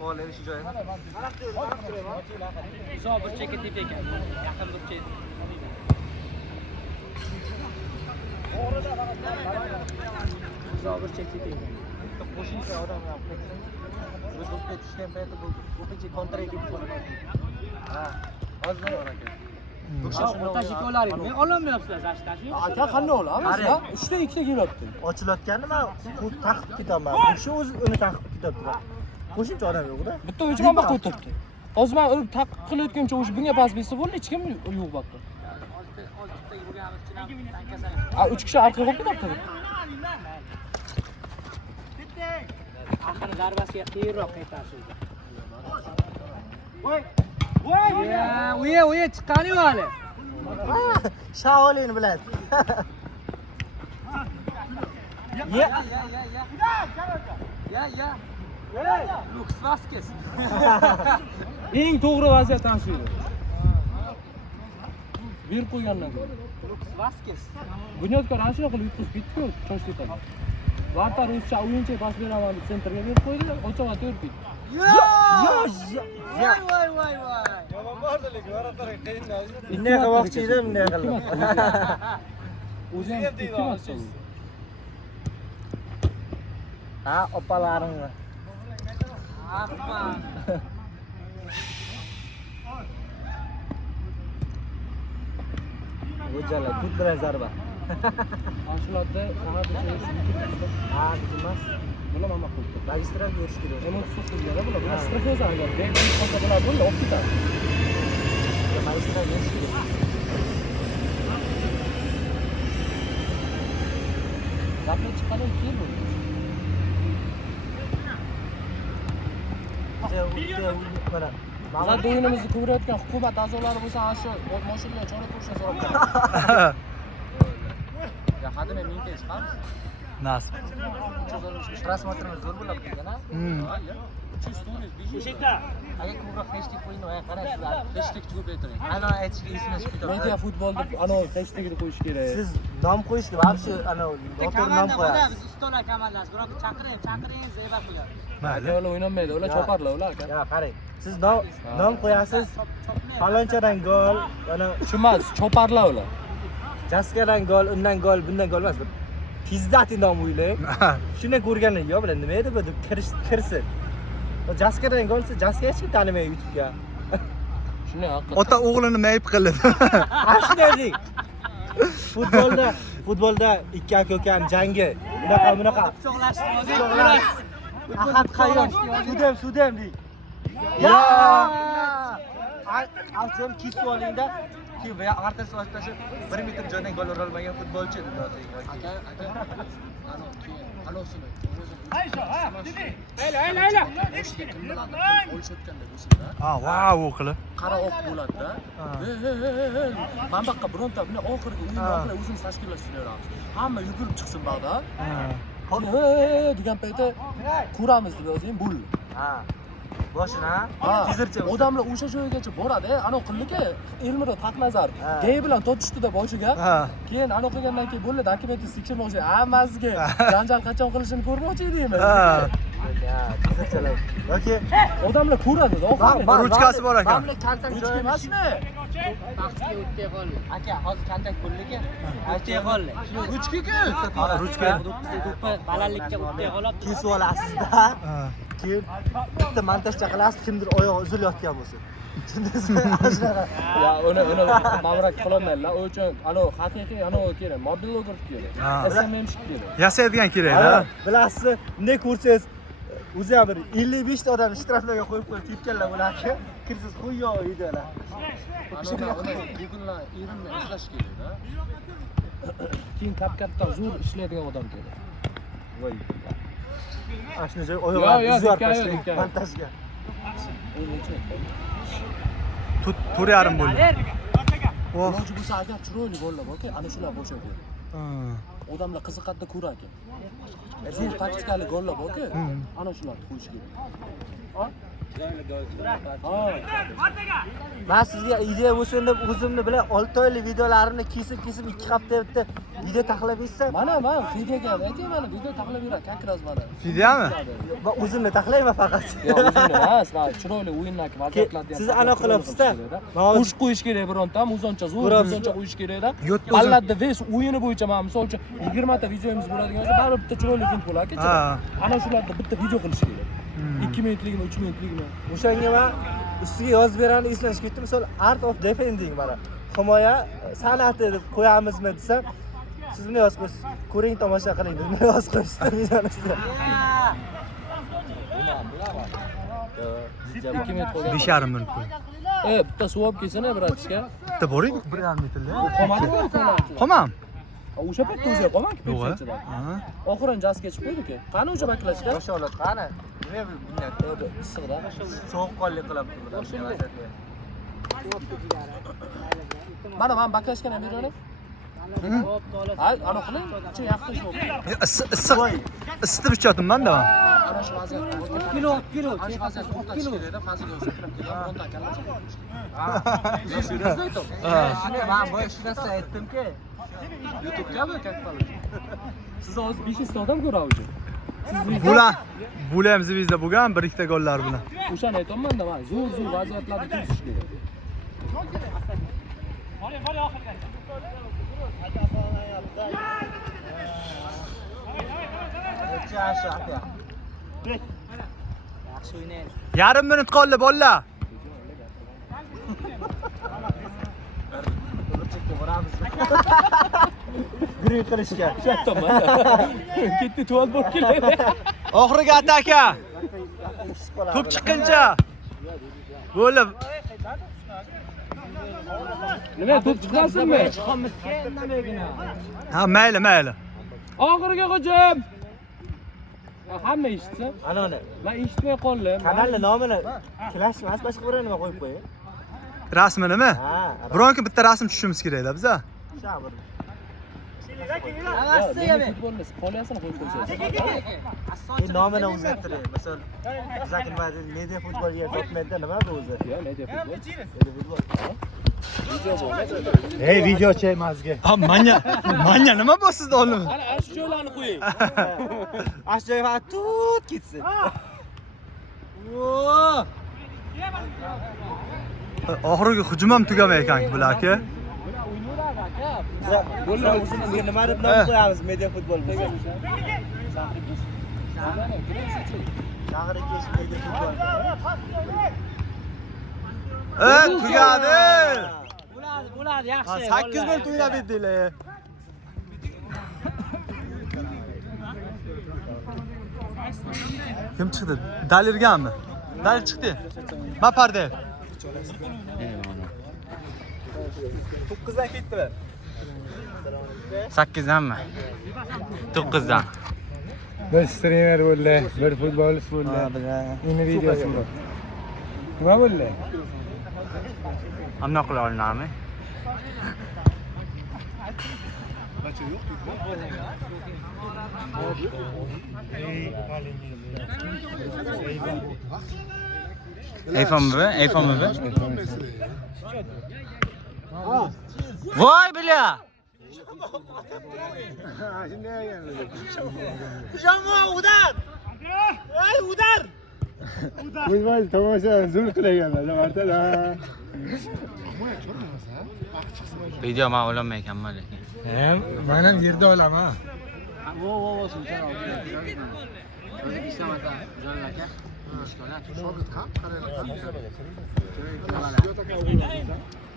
qolib shu joyini. Uzoq bir chekka tep ekan. Yaqin bir chek. Uzoq bir chek tep ekan. Qo'shimcha odam ham ketsin. Biz o'tga tushgan paytda bu ko'pincha kontra ekib qoladi. Ha, hozir bor aka. Otashiko'laring. Men ololmayapsizlar zashtashi. Aka qanday olamiz? 3 ta 2 ta kelyapti. Ochilayotganini men taqib ketaman. Shu o'zi uni taqib ketyapti. Qo'shimcha odam yo'q-da. Bitta o'chgan baqa o'tiribdi. Hozir men urib taqib qilayotguncha o'sha bunga pas bersa bo'ldi, hech kim yo'q baqa. 3 kishi orqaga qo'yib ketyapti. Axir zarbasiga qiyinroq qaytarishdi. Voy, chiqqani-yu hali. Shaolin biladi. Ya. Lux Vasquez. Eng to'g'ri vaziyat ham shu edi. Berib qo'ygandan keyin. Lux Vasquez. Bunyodkor ana shunaqa qilib yutqizib ketdi-ku, Cho'shtepaga. Varta ruscha o'yinchi bas beraman deb sentrga berib qo'ydi, ochig'i to'rib ketdi. Voy. Yomon bordilik, varotarga qiyinlar. Bunday qilmoqchi edim, bunday qildim. O'zi ham ikkimas. Ha, opalarimni. Appa. Go'jala, kut bilan zarba. Ashulada faqat Ha, emas. bular mana qo'ydi. Magistral yurish kerak. Emotsiya qilganlar bular. Bular strategiya agar deb qolsa bular bo'ldi, olib ketadi. Magistral yurish kerak. Zaplet chiqqani keyin bo'ldi. Mana Bizlar o'yinimizni ko'rayotgan hukumat a'zolari bo'lsa, ana shu mashinaga chora ko'rishni so'rab qoladi. Ya hadini mingta chiqamiz. Nasib. Просмотрimiz zo'r bo'lib ketgan-a? 300 stories bejishda. Agar ko'proq hashtag qo'ying, qaranglar, hashtag ko'paytiring. Ana aytishga esimdan chiqib ketadi. Media futbolda ana hashtagini qo'yish kerak. Siz nom qo'yishga, вообще ana noto'g'ri nom qo'yasiz. Biz ustona kamalamiz, biroq chaqiring, zeba qiladi. Mayli, ular o'ynamaydi, ular choparlar ular aka. Ya, qarang. Siz nom qo'yasiz. Falonchadan gol, ana Shu emas, choparlar ular. Jaskadan gol, undan gol, bundan gol emas. Pizdati nom o'ylang. Shuni ko'rganlar, yo bilan nima edi bu deb kirsin. Jaskadan golsa, Jaska hech kim tanimaydi YouTube'ga. Shunday haqiqat. Ota o'g'lini mayib qildi. Ashunday. Futbolda ikki aka-ukaning jangi. Bunaqa. Cho'g'lash. Ahad Qayyum, sudem dey. Ya! Alchon kesib olingda, keyin va artasi ostasi 1 metr joydan gol ura olmagan futbolchi deb yozing. Aka. Ano keyin alosini. Ayla. O'lishayotganda bo'lsa-da. Ha, vau qilib. Qara oq bo'ladi-da. Mana bu yoqqa bironta buni oxirgi o'yin oxirida o'zimiz tashkillashtiramiz. Hamma yugurib chiqsin bog'da. Degan paytda ko'ramiz deb yozing, bo'ldi. Ha. Boshina, tezircha. Odamlar o'sha joygacha boradi. Ana qildiki, Elmira Taqnazar gay bilan tortishdida boshiga. Keyin ana qilgandan keyin bo'ldi, dokumentni tekshirmoqchi. Hammasiga janjal qachon qilishini ko'rmoqchi edingmi? Ya, tezirchalar. Yoki odamlar ko'radi-da, oxirida. Ruchkasi bor ekan. Mana kontak Ruchka emasmi? Bahsga o'tmay qoldi. Aka, hozir kontak bo'ldiki, O'tmay qoldi. Ruchka-ku. Ruchka. Do'ppi balandlikka o'tmay qolibdi. kesib olasizda. Keyin bitta montajcha qilasiz, kimdir oyog'i uzilayotgan bo'lsa. Tushundingizmi? Ya, uni mamrak qilolmaydilar. O uchun ana haqiqiy ana kerak, mobilograf kerak. SMM kerak. Yasaydigan kerak-da. Bilasizmi, bunday ko'rsangiz o'zi ham bir 55 ta odamni shtraflarga qo'yib tepganlar bo'larki, kirsiz qo'yyo videolar. Google'lar erimni izlash kerak-da. Keyin kap-katta zo'r ishlaydigan odam kerak. Voy. Ashna joy oyoqlarni uzib tashlang dikkat. montajga. To'rt yarim bo'ldi. Oh. Iloji bo'lsa agar chiroyli gollar borki, ana shular bo'shadi. Odamlar qiziqadi ko'radi. Zo'r taktikali gollar borki, ana shularni qo'yish kerak. Men sizga ideya bo'lsin deb o'zimni bilan 6 oylik videolarimni kesib 2 hafta bitta video taxlab etsam, Mana men Fidega aytayman, mana video taxlab yuradi, как раз mana. Fidyami? men o'zimni taxlayman faqat. Yo'q, o'zingni emas, mana chiroyli o'yinlarga vaziyatlarni ham. Siz anaqa qilyapsiz-da. Qo'sh qo'yish kerak birontam, o'zoncha zo'r, o'zoncha qo'yish kerak-da. Yo'q, Alladda ves o'yini bo'yicha men misol uchun 20 ta videomiz bo'ladigan bo'lsa, baribir bitta chiroyli film bo'lar-ku. Ha. Ana shularda bitta video qilish kerak. 2 minutligimi, 3 minutligimi. O'shanga men ustiga yozib berani eslashga ketdim. Misol Art of Defending mana. Himoya san'ati deb qo'yamizmi desam, siz buni yozib qo'ysiz. Ko'ring, tomosha qiling deb yozib qo'ysiz videoni ustiga. 2 minut qo'ygan. 5,5 minut qo'y. Bitta suv olib kelsana, bratishka. Bitta boring 1,5 metrli. Qo'madimi, qo'madi? Qolmam. O'sha paytda o'zi qolmanki, Yo'q. pensiyachilar. Oxirin jaz kechib qo'ydi-ku. Qani o'sha baklashda? O'sha holat qani? Nima bunday Issiqda. sovuqqonlik qilib Mana men baklashgan ham beraman. Ana qiling, chi yaxshi shu. Issiq. Isitib ichyapman-da. Ana shu vaziyatda. Kilo. Ana shu vaziyatda o'rtash kerak-da, fazil o'zi kirib kelgan, bironta kallacha. Seriyozda aytaman. shuni men boya shu narsa aytdimki, YouTube'gami, как положено? Siz hozir 500 odam ko'ravchi. Bular ham zivizda bo'lgan, bir ikkita gollar bilan. O'shani aytaman-da, men zo'r vaziyatlarni kirish kerak. Yaxshi o'ynaydi. Yarim minut qoldi, bolalar. gurung qilishga. Aytaman. Ketdi, tuval bo'lib keladi. Oxirgi ataka. To'p chiqqancha. Bo'lib. Nima, to'p chiqmasinmi? Ha, mayli. Oxirgi hujum. Hamma eshitsa. Ana. Men eshitmay qoldim. Kanalning nomini Clash emas, boshqa bir nima qo'yib qo'ying. Rasmi nima? Ha. Biron kun bitta rasm tushishimiz kerak-da biza. Sha bir. Futbolni poliyasini qo'yib qo'ysangiz. Nomini o'zgartiring. Misol, bizga nima media futbol yer topmaydi, nima bu o'zi? Yo'q, media futbol. Media futbol. Ey, video cheymazga. Ha, manya nima bu sizda olim? Ana shu joylarni qo'ying. Ash joy faqat tut ketsin. Oxirgi hujum ham tugamay ekan bular-ku. Bo'lsa o'zimizga nima deb nom qo'yamiz media futbol bizga. Shahriga media futbol. Tugadi. Bo'ladi, yaxshi. 8 minut o'ynab edinglar. Kim chiqdi? Dalirganmi? Dalil chiqdi. Maparda. 9dan ketdilar. 8danmi? 9dan. Bir streamer bo'ldi, bir futbolist bo'ldi. Uni videosi bor. Nima bo'ldi? Ammo qila olinarmi? iPhone mi? Voy bile. Futbol tomosha zo'r qilaganlar, martada. Video men o'ylamayapman lekin. Men ham yerda olaman.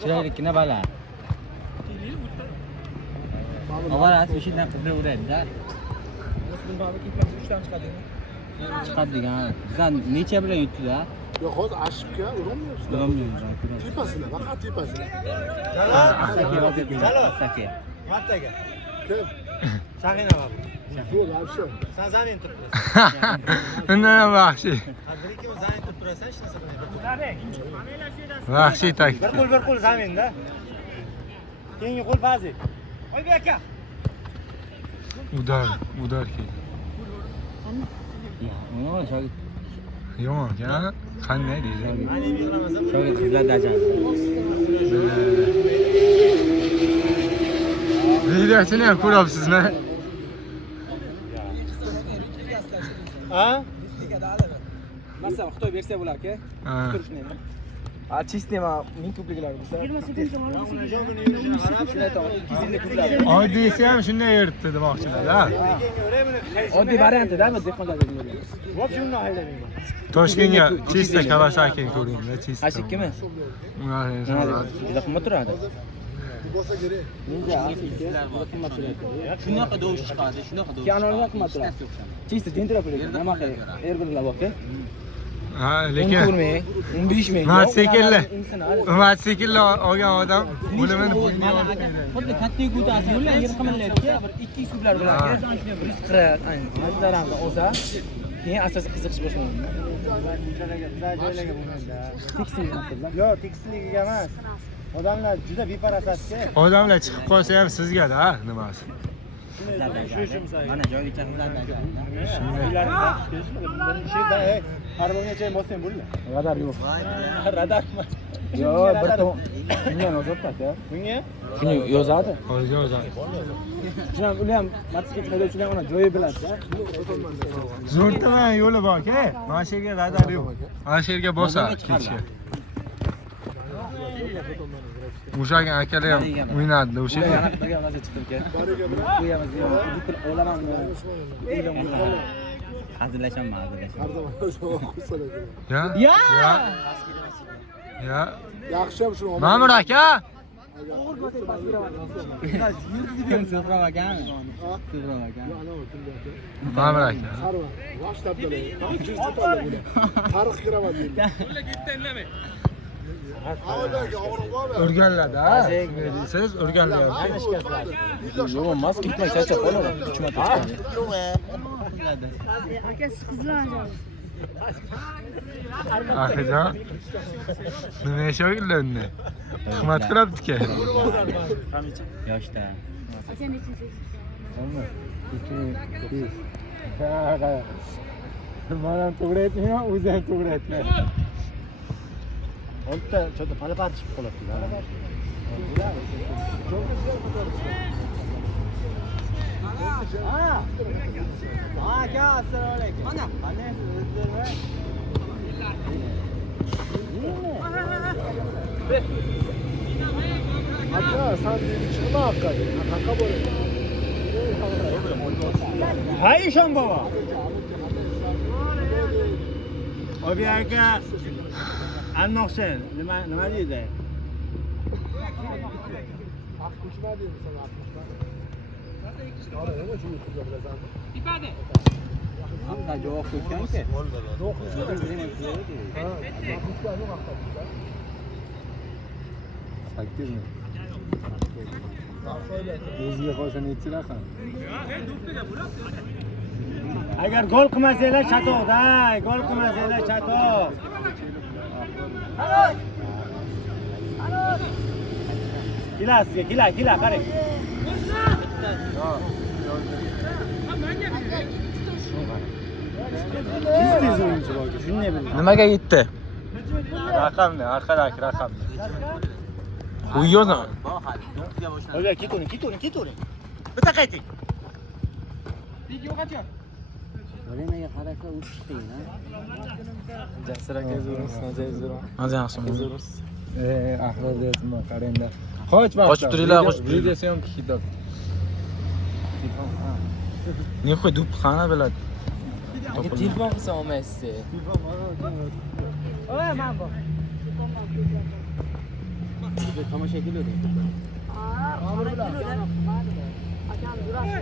Chiroylikgina bala. Avval ishidan qidiravuradi-da. Chiqadi degan. Bizdan necha bilan yutdi-da? Yo'q, hozir ashibga urolmayapsizlar. Urolmaymiz. Tepasida, faqat tepasida. Sake. Martaga. Kim? Shahina baba. Zo'r, вообще. Sen zamin turibsan. Undan vahshiy. Bir ikki zamin turib turasan, hech narsa qilmaysan. Vahshiy taktik. Bir qo'l zaminda. Keyingi qo'l bazi. Oybek aka. Udar keldi. Nima shogird? Yo'q, ha? Qanday deydi? Shogird qizlar dajal. Videosini ham ko'ryapsizmi? Ha? Masalan, Xitoy versiya bo'lar-ku. Ha. Turishni. Ha, chistema ming ko'pliklar bo'lsa. Oddiy esa ham shunday yuribdi demoqchilar-da. Oddiy varianti-da, bu dehqonlar. Toshkentga chista Kawasaki ko'ringlar, chista. H2mi? Juda qimmat turadi. Shunaqa dovush chiqadi, shunaqa dovush. Kanalga qimmat turadi. Chista tentiraplik. Nima qilib? Erbillar bor-ku. Ha, lekin 14 ming, 15 ming. Mototsiklni olgan odam o'limini bilmayapti. Xuddi katta gutasi bilan yer qimirlaydi-ku, bir 2 kublar bilan 140, ayni. Mazdalarni olsa, keyin asosiy qiziqish boshlanadi. Joylarga bo'lganda. Yo'q, tekstilligiga emas. Odamlar juda beparasatga. Odamlar chiqib qolsa ham sizga-da, nimasi? Mana joygacha qizlardan. Shunday. Har bungacha bosang bo'ldi. Radar yo'q. Radar emas. Yo'q, bir to'g'ri. Bunga yozadi-ku. Bunga? Shuni yozadi. Hozir yozadi. Shuni ular ham mototsiklet haydovchilar uni joyi biladi-da. Zo'r tuman yo'li bor-ku. Mana shu yerga radar yo'q. Mana shu yerga bosadi ketishga. O'sha akalar ham o'ynadi o'sha yerda. Hazillashmaydi. Ya? Ya. Yaxshi ham shuni Ma'mur aka. Kim so'rab ekan? So'rab ekan. Ma'mur aka. Maktabdalar. Tarix kiraman deydi. O'rganlar-da. Siz o'rganlayapsiz. Yo'q, mas ketmay charchab qoladi. 3 marta chiqadi. Akasi qizlar. Akajon. Nima shogirlarni? Xizmat qilibdi-ku. Yoshda. Aka nechinchi? Mana to'g'ri aytmayman, o'zi ham to'g'ri aytmaydi. O'nta cho'ta pala chiqib qolibdi-da. Aka, assalomu alaykum. Mana, Aka, sen deydi chiqma haqqi. Haqqa bo'ladi. Hay ishon bobo. Obi aka Anmoqchi, nima deydi? Qo'shma deydi sen atmoqda. Ana, nima shu qilib bilasan? Hamda javob qo'ygan-ku. O'ziga qolsa nechi raqam? Agar gol qilmasanglar chatoqda, gol qilmasanglar chatoq. Kila, qarang. Nimaga yetdi? Raqamni, orqadagi raqamni. U yo'qmi? Obi, ketavering. Bitta qayting. Orinaga qarasa uchish qiyin, ha. Jasur aka zo'rmiz. Hozir yaxshimi? Ahvol deyapman, qarangda. Qochma. Qochib turinglar, qochib turinglar. Video syomka kitob. Nexuy dup qana biladi. Telefon qilsa olmaysiz. Oy, men bor. Tomosha keladi. Akam jurasi.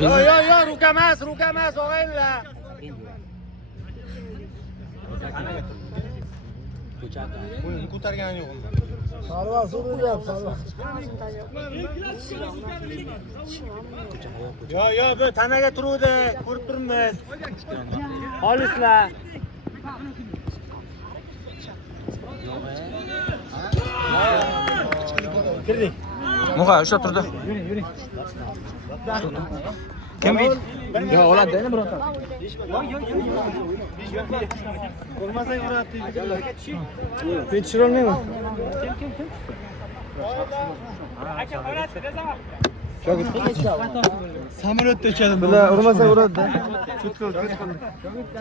Yo, ruka emas, og'aylar. Buni ko'targani yo'q unda. Sarvar so'rayapti, sarvar. Yo, bu tanaga turuvdi, ko'rib turibmiz. Xolislar. Kirdik. Muha ushlab turdi. Kim bu? Yo, oladi endi bironta. Bo'lmasang uradi. Tekshira olmayman. Samolyotda ichadi. Bular urmasa uradi-da.